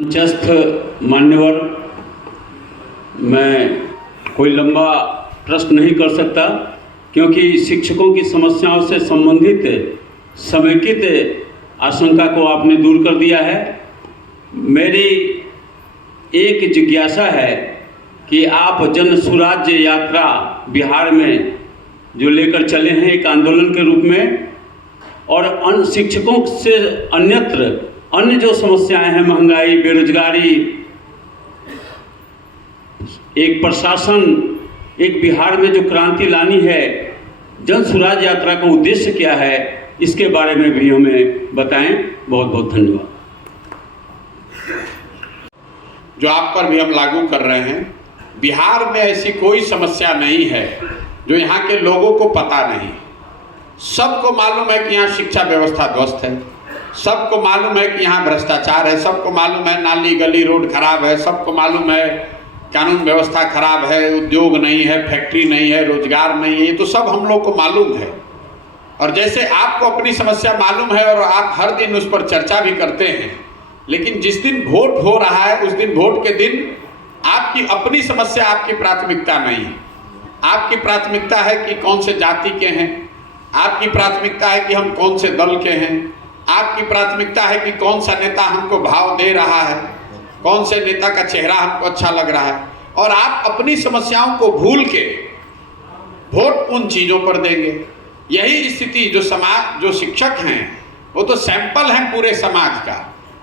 मंचस्थ मान्यवर, मैं कोई लंबा प्रश्न नहीं कर सकता क्योंकि शिक्षकों की समस्याओं से संबंधित समेकित आशंका को आपने दूर कर दिया है। मेरी एक जिज्ञासा है कि आप जन सुराज्य यात्रा बिहार में जो लेकर चले हैं एक आंदोलन के रूप में, और अन्य शिक्षकों से अन्य जो समस्याएं हैं, महंगाई, बेरोजगारी, एक प्रशासन, एक बिहार में जो क्रांति लानी है, जन सुराज यात्रा का उद्देश्य क्या है, इसके बारे में भी हमें बताएं। बहुत बहुत धन्यवाद। जो आप पर भी हम लागू कर रहे हैं, बिहार में ऐसी कोई समस्या नहीं है जो यहाँ के लोगों को पता नहीं। सबको मालूम है कि यहाँ शिक्षा व्यवस्था ध्वस्त है, सबको मालूम है कि यहाँ भ्रष्टाचार है, सबको मालूम है नाली गली रोड खराब है, सबको मालूम है कानून व्यवस्था खराब है, उद्योग नहीं है, फैक्ट्री नहीं है, रोजगार नहीं है। ये तो सब हम लोग को मालूम है। और जैसे आपको अपनी समस्या मालूम है और आप हर दिन उस पर चर्चा भी करते हैं, लेकिन जिस दिन वोट हो रहा है उस दिन, वोट के दिन, आपकी अपनी समस्या आपकी प्राथमिकता नहीं है। आपकी प्राथमिकता है कि कौन से जाति के हैं, आपकी प्राथमिकता है कि हम कौन से दल के हैं, आपकी प्राथमिकता है कि कौन सा नेता हमको भाव दे रहा है, कौन से नेता का चेहरा हमको अच्छा लग रहा है, और आप अपनी समस्याओं को भूल के वोट उन चीज़ों पर देंगे। यही स्थिति जो शिक्षक हैं वो तो सैंपल हैं पूरे समाज का,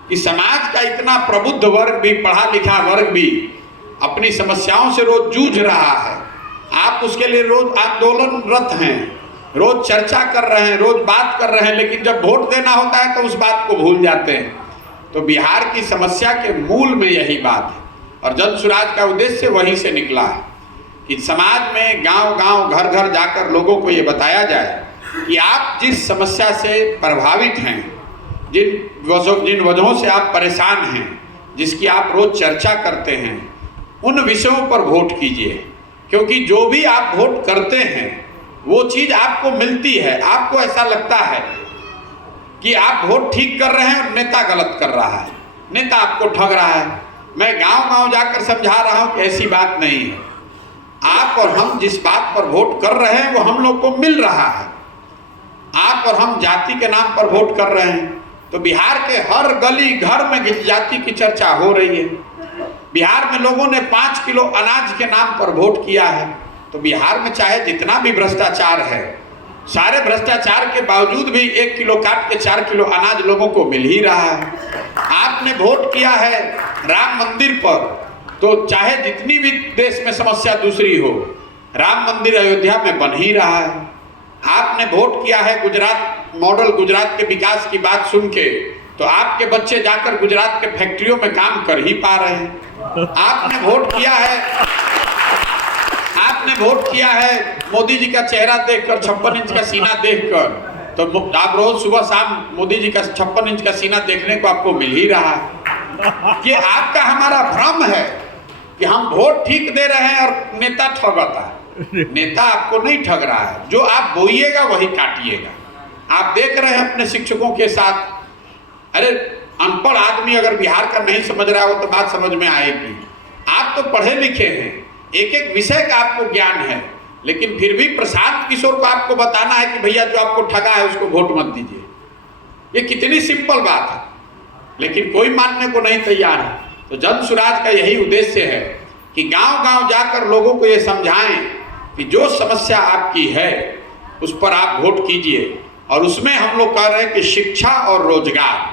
कि समाज का इतना प्रबुद्ध वर्ग भी, पढ़ा लिखा वर्ग भी अपनी समस्याओं से रोज जूझ रहा है। आप उसके लिए रोज आंदोलनरत हैं, रोज चर्चा कर रहे हैं, रोज बात कर रहे हैं, लेकिन जब वोट देना होता है तो उस बात को भूल जाते हैं। तो बिहार की समस्या के मूल में यही बात है, और जन सुराज का उद्देश्य वहीं से निकला है कि समाज में गांव-गांव, घर-घर जाकर लोगों को ये बताया जाए कि आप जिस समस्या से प्रभावित हैं, जिन वजहों से आप परेशान हैं, जिसकी आप रोज चर्चा करते हैं, उन विषयों पर वोट कीजिए। क्योंकि जो भी आप वोट करते हैं वो चीज़ आपको मिलती है। आपको ऐसा लगता है कि आप वोट ठीक कर रहे हैं और नेता गलत कर रहा है, नेता आपको ठग रहा है। मैं गांव-गांव जाकर समझा रहा हूं कि ऐसी बात नहीं है। आप और हम जिस बात पर वोट कर रहे हैं वो हम लोग को मिल रहा है। आप और हम जाति के नाम पर वोट कर रहे हैं, तो बिहार के हर गली घर में जाति की चर्चा हो रही है। बिहार में लोगों ने 5 किलो अनाज के नाम पर वोट किया है। तो बिहार में चाहे जितना भी भ्रष्टाचार है, सारे भ्रष्टाचार के बावजूद भी 1 किलो काट के 4 किलो अनाज लोगों को मिल ही रहा है। आपने वोट किया है राम मंदिर पर, तो चाहे जितनी भी देश में समस्या दूसरी हो, राम मंदिर अयोध्या में बन ही रहा है। आपने वोट किया है गुजरात मॉडल, गुजरात के विकास की बात सुन के, तो आपके बच्चे जाकर गुजरात के फैक्ट्रियों में काम कर ही पा रहे हैं। आपने वोट किया है मोदी जी का चेहरा देखकर, 56 इंच का सीना देखकर, तो आप रोज सुबह शाम मोदी जी का 56 इंच का सीना देखने को आपको मिल ही रहा है। कि आपका हमारा भ्रम है कि हम वोट ठीक दे रहे हैं और नेता ठगता है। नेता आपको नहीं ठग रहा है, जो आप बोइएगा वही काटिएगा। आप देख रहे हैं अपने शिक्षकों के साथ। अरे अनपढ़ आदमी अगर बिहार का नहीं समझ रहा हो तो बात समझ में आएगी। आप तो पढ़े लिखे हैं, एक एक विषय का आपको ज्ञान है, लेकिन फिर भी प्रशांत किशोर को आपको बताना है कि भैया जो आपको ठगा है उसको वोट मत दीजिए। ये कितनी सिंपल बात है, लेकिन कोई मानने को नहीं तैयार है। तो जन सुराज का यही उद्देश्य है कि गांव-गांव जाकर लोगों को ये समझाएं कि जो समस्या आपकी है उस पर आप वोट कीजिए। और उसमें हम लोग कह रहे हैं कि शिक्षा और रोजगार,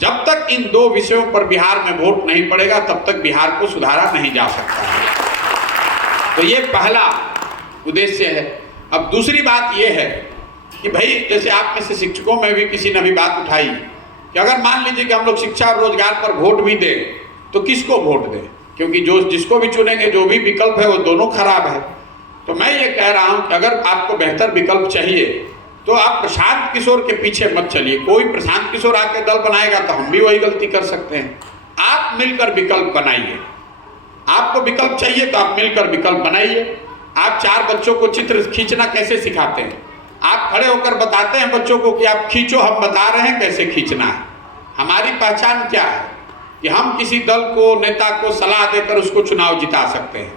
जब तक इन 2 विषयों पर बिहार में वोट नहीं पड़ेगा तब तक बिहार को सुधारा नहीं जा सकता है। तो ये पहला उद्देश्य है। अब दूसरी बात ये है कि भाई, जैसे आप में से शिक्षकों में भी किसी ने भी बात उठाई कि अगर मान लीजिए कि हम लोग शिक्षा और रोजगार पर वोट भी दें तो किसको वोट दें, क्योंकि जिसको भी चुनेंगे, जो भी विकल्प है वो दोनों खराब है। तो मैं ये कह रहा हूँ कि अगर आपको बेहतर विकल्प चाहिए तो आप प्रशांत किशोर के पीछे मत चलिए। कोई प्रशांत किशोर आके दल बनाएगा तो हम भी वही गलती कर सकते हैं। आप मिलकर विकल्प बनाइए। आपको विकल्प चाहिए तो आप मिलकर विकल्प बनाइए। आप 4 बच्चों को चित्र खींचना कैसे सिखाते हैं? आप खड़े होकर बताते हैं बच्चों को कि आप खींचो, हम बता रहे हैं कैसे खींचना है। हमारी पहचान क्या है? कि हम किसी दल को, नेता को सलाह देकर उसको चुनाव जिता सकते हैं।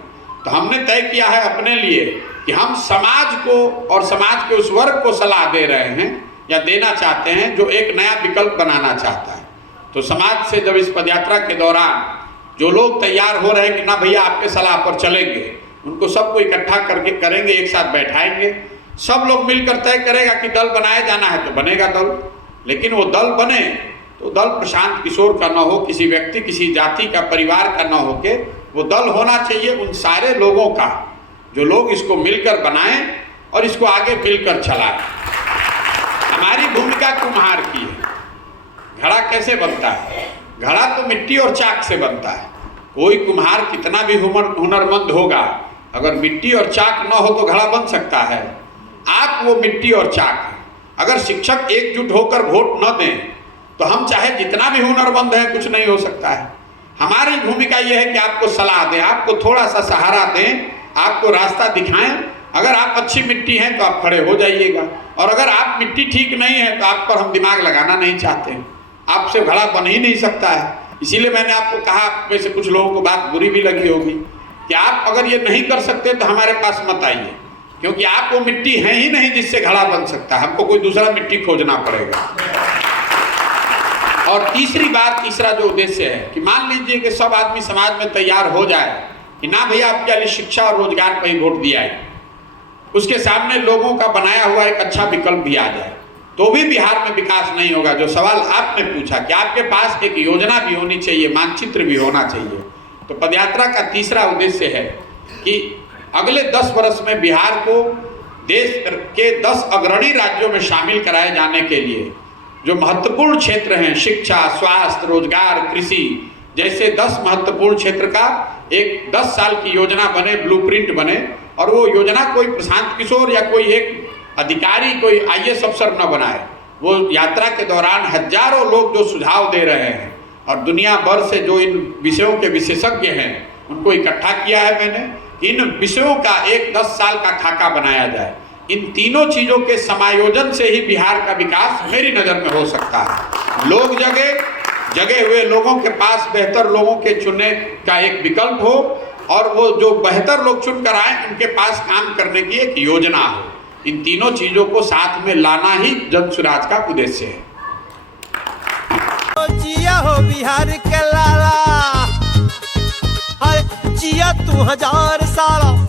तो हमने तय किया है अपने लिए कि हम समाज को और समाज के उस वर्ग को सलाह दे रहे हैं या देना चाहते हैं जो एक नया विकल्प बनाना चाहता है। तो समाज से जब इस पदयात्रा के दौरान जो लोग तैयार हो रहे हैं कि ना भैया आपके सलाह पर चलेंगे, उनको सबको इकट्ठा करके करेंगे, एक साथ बैठाएंगे, सब लोग मिलकर तय करेगा कि दल बनाया जाना है तो बनेगा दल। लेकिन वो दल बने तो दल प्रशांत किशोर का ना हो, किसी व्यक्ति, किसी जाति का, परिवार का ना हो के वो दल होना चाहिए उन सारे लोगों का जो लोग इसको मिलकर बनाएं और इसको आगे मिलकर चलाएं। हमारी भूमिका कुम्हार की है। घड़ा कैसे बनता है? घड़ा तो मिट्टी और चाक से बनता है। कोई कुम्हार कितना भी हुनरमंद होगा, अगर मिट्टी और चाक न हो तो घड़ा बन सकता है। आप वो मिट्टी और चाक हैं। अगर शिक्षक एकजुट होकर वोट न दें तो हम चाहे जितना भी हुनरमंद हैं कुछ नहीं हो सकता है। हमारी भूमिका यह है कि आपको सलाह दें, आपको थोड़ा सा सहारा दें, आपको रास्ता दिखाएं। अगर आप अच्छी मिट्टी हैं तो आप खड़े हो जाइएगा, और अगर आप मिट्टी ठीक नहीं है तो आप पर हम दिमाग लगाना नहीं चाहते। आपसे घड़ा बन ही नहीं सकता है। इसीलिए मैंने आपको कहा, आप में से कुछ लोगों को बात बुरी भी लगी होगी कि आप अगर ये नहीं कर सकते तो हमारे पास मत आइए, क्योंकि आप वो मिट्टी है ही नहीं जिससे घड़ा बन सकता है। हमको कोई दूसरा मिट्टी खोजना पड़ेगा। और तीसरी बात, तीसरा जो उद्देश्य है कि मान लीजिए कि सब आदमी समाज में तैयार हो जाए कि ना भैया आपके लिए शिक्षा और रोजगार पर ही वोट दिया है, उसके सामने लोगों का बनाया हुआ एक अच्छा विकल्प भी आ जाए, तो भी बिहार में विकास नहीं होगा। जो सवाल आपने पूछा कि आपके पास एक योजना भी होनी चाहिए, मानचित्र भी होना चाहिए, तो पदयात्रा का तीसरा उद्देश्य है कि अगले 10 वर्ष में बिहार को देश के 10 अग्रणी राज्यों में शामिल कराए जाने के लिए जो महत्वपूर्ण क्षेत्र हैं, शिक्षा, स्वास्थ्य, रोजगार, कृषि जैसे 10 महत्वपूर्ण क्षेत्र का एक 10 साल की योजना बने, ब्लूप्रिंट बने, और वो योजना कोई प्रशांत किशोर या कोई एक अधिकारी, कोई IAS अफसर न बनाए। वो यात्रा के दौरान हजारों लोग जो सुझाव दे रहे हैं और दुनिया भर से जो इन विषयों के विशेषज्ञ हैं उनको इकट्ठा किया है मैंने। इन विषयों का एक 10 साल का खाका बनाया जाए। इन तीनों चीज़ों के समायोजन से ही बिहार का विकास मेरी नज़र में हो सकता है। लोग जगे हुए लोगों के पास बेहतर लोगों के चुनने का एक विकल्प हो, और वो जो बेहतर लोग चुनकर आए उनके पास काम करने की एक योजना हो। इन तीनों चीजों को साथ में लाना ही जन स्वराज का उद्देश्य है। जिया हो बिहार के लाला, जिया तू 1000 साल।